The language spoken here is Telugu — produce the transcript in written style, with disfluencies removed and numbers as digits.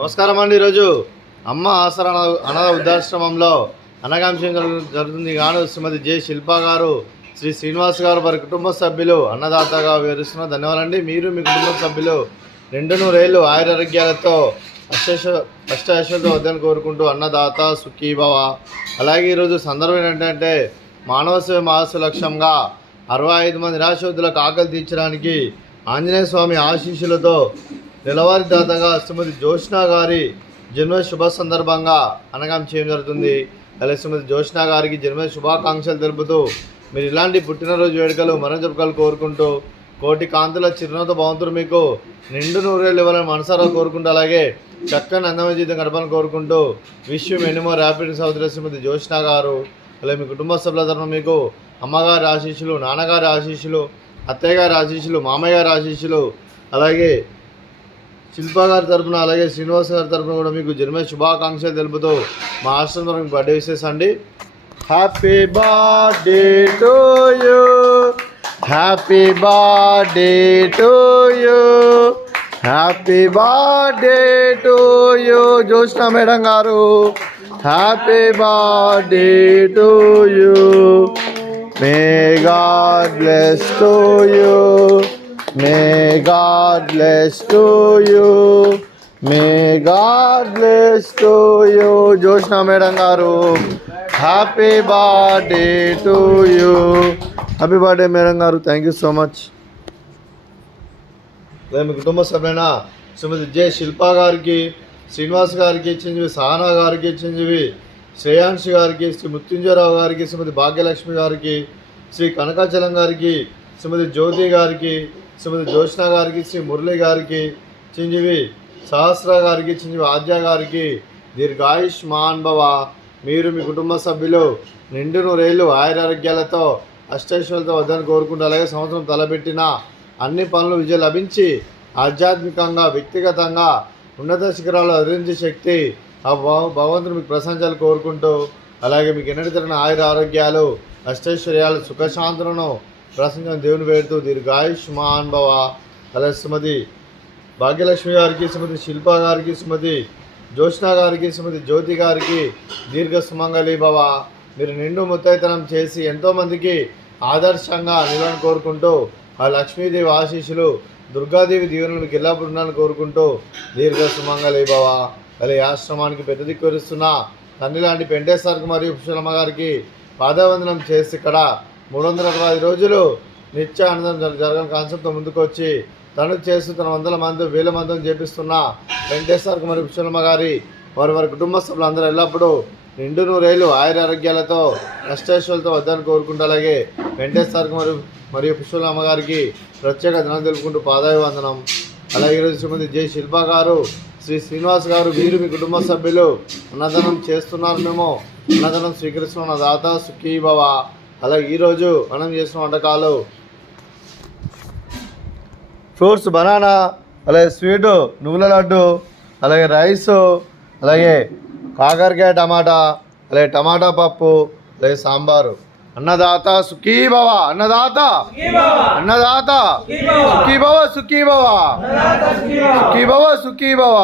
నమస్కారం అండి. ఈరోజు అమ్మ ఆసరా అనాథ వృద్ధాశ్రమంలో అన్నగాంశం జరుగుతుంది గాను శ్రీమతి జె శిల్ప గారు, శ్రీ శ్రీనివాస్ గారు వారి కుటుంబ సభ్యులు అన్నదాతగా వివరిస్తున్న ధన్యవాదాలండి. మీరు మీ కుటుంబ సభ్యులు 200 ఏళ్ళు ఆయురారోగ్యాలతో అష్టైశ్వర్యంతో వద్దని కోరుకుంటూ అన్నదాత సుఖీభవ. అలాగే ఈరోజు సందర్భం ఏంటంటే మానవ సేవ మహాసు లక్ష్యంగా 65 మంది నిరాశ్రతులకు ఆకలి తీర్చడానికి ఆంజనేయ స్వామి ఆశీస్సులతో నెలవారీ దాతగా శ్రీమతి జ్యోత్స్న గారి జన్మ శుభ సందర్భంగా అనగాం చేయడం జరుగుతుంది. అలాగే శ్రీమతి జ్యోత్స్న గారికి జన్మ శుభాకాంక్షలు తెలుపుతూ మీరు ఇలాంటి పుట్టినరోజు వేడుకలు మరణ జరుపుకలు కోరుకుంటూ కోటి కాంతుల చిరునవ్వుతో భగవంతుడు మీకు నిండు 100 ఏళ్ళు ఇవ్వాలని మనసారా కోరుకుంటూ అలాగే చక్కని అందమైన జీవితం గడపాలని కోరుకుంటూ విషయం ఎన్నో ర్యాపిడ్ సహోదరి శ్రీమతి జ్యోత్స్న గారు అలాగే మీ కుటుంబ సభ్యుల తరఫున మీకు అమ్మగారి ఆశీస్సులు, నాన్నగారి ఆశీస్సులు, అత్తయ్య గారి ఆశీస్సులు, మామయ్య గారి ఆశీస్సులు, అలాగే శిల్ప గారి తరఫున అలాగే శ్రీనివాస్ గారి తరఫున కూడా మీకు జన్మ శుభాకాంక్షలు తెలుపుతూ మా ఆశ్రమం తరఫున మీకు బర్త్డే విషెస్ అండి. Happy birthday to you, happy birthday to you, happy birthday to you Jyotsna madam గారు. Happy birthday to you, may God bless to you, may God bless to you, may God bless to you Jyotsna madam గారు. Happy birthday to you, happy birthday madam గారు. Thank you so much. మీ కుటుంబ సభ్యులైన శ్రీమతి జె శిల్ప గారికి, శ్రీనివాస్ గారికి, చిరంజీవి సహనా గారికి, చిరంజీవి శ్రేయాంశ్ గారికి, శ్రీ మృత్యుంజయరావు గారికి, శ్రీమతి భాగ్యలక్ష్మి గారికి, శ్రీ కనకాచలం గారికి, శ్రీమతి జ్యోతి గారికి, శ్రీమతి జ్యోత్స్న గారికి, శ్రీ మురళి గారికి, చిరంజీవి సహస్ర గారికి, చిరంజీవి ఆద్య గారికి దీర్ఘాయుష్మాన్ భవ. మీరు మీ కుటుంబ సభ్యులు 100 ఏళ్ళు ఆయురారోగ్యాలతో అష్టైశ్వర్యాలతో వద్దని కోరుకుంటూ అలాగే సంవత్సరం తలపెట్టిన అన్ని పనులు విజయం లభించి ఆధ్యాత్మికంగా వ్యక్తిగతంగా ఉన్నత శిఖరాలు అధిరించే శక్తి ఆ భగవంతుడు మీకు ప్రశంసలు కోరుకుంటూ అలాగే మీకు ఎన్నటి తగిన ఆయుర ఆరోగ్యాలు, అష్టైశ్వర్యాలు, సుఖశాంతులను ప్రసంగం దేవుని వేడుతూ దీర్ఘాయుష్మాన్ భవ. అలాగే శ్రీమతి భాగ్యలక్ష్మి గారికి, శ్రీమతి శిల్ప గారికి, శ్రీమతి జ్యోత్స్న గారికి, శ్రీమతి జ్యోతి గారికి దీర్ఘ సుమంగళి భవ. మీరు నిండు ముత్తైతనం చేసి ఎంతోమందికి ఆదర్శంగా నిలవని కోరుకుంటూ ఆ లక్ష్మీదేవి ఆశీస్సులు, దుర్గాదేవి దీవెనలు మీకు ఎల్లప్పుడూ ఉండాలని కోరుకుంటూ దీర్ఘ సుమంగళి భవ. అలాగే ఆశ్రమానికి పెద్ద దిక్కువరిస్తున్న తండ్రి లాంటి పెంటేశ్వరికి మరియు పుష్పలమ్మ గారికి పాదవందనం చేసి ఇక్కడ 365 రోజులు నిత్య ఆనందం జరగని కాన్సెప్ట్తో ముందుకు వచ్చి తను చేస్తూ తన 100 మంది 1000 మందిని చేపిస్తున్న వెంకటేశ్వర మరియు పుష్పలమ్మ గారి వారి కుటుంబ సభ్యులు అందరూ ఎల్లప్పుడూ 100 ఏళ్ళు ఆయురారోగ్యాలతో అష్టైశ్వర్యాలతో వద్దని కోరుకుంటూ అలాగే వెంకటేశ్వర మరియు పుష్పలమ్మ గారికి ప్రత్యేక ధనం తెలుపుకుంటూ పాదాభివందనం. అలాగే ఈరోజు శ్రీమతి జె శిల్ప గారు, శ్రీ శ్రీనివాస్ గారు, వీరు మీ కుటుంబ సభ్యులు అన్నదానం చేస్తున్నారు. మేము అన్నదానం స్వీకరిస్తున్న దాత సుఖీభవ. అలాగే ఈరోజు మనం చేసిన వంటకాలు ఫ్రూట్స్ బనానా, అలాగే స్వీటు నువ్వుల లడ్డు, అలాగే రైసు, అలాగే కాకరకాయ టమాటా, అలాగే టమాటా పప్పు, అలాగే సాంబారు. అన్నదాత సుఖీభవ, అన్నదాత అన్నదాత సుఖీభవ, సుఖీభవ సుఖీభవ, సుఖీభవ.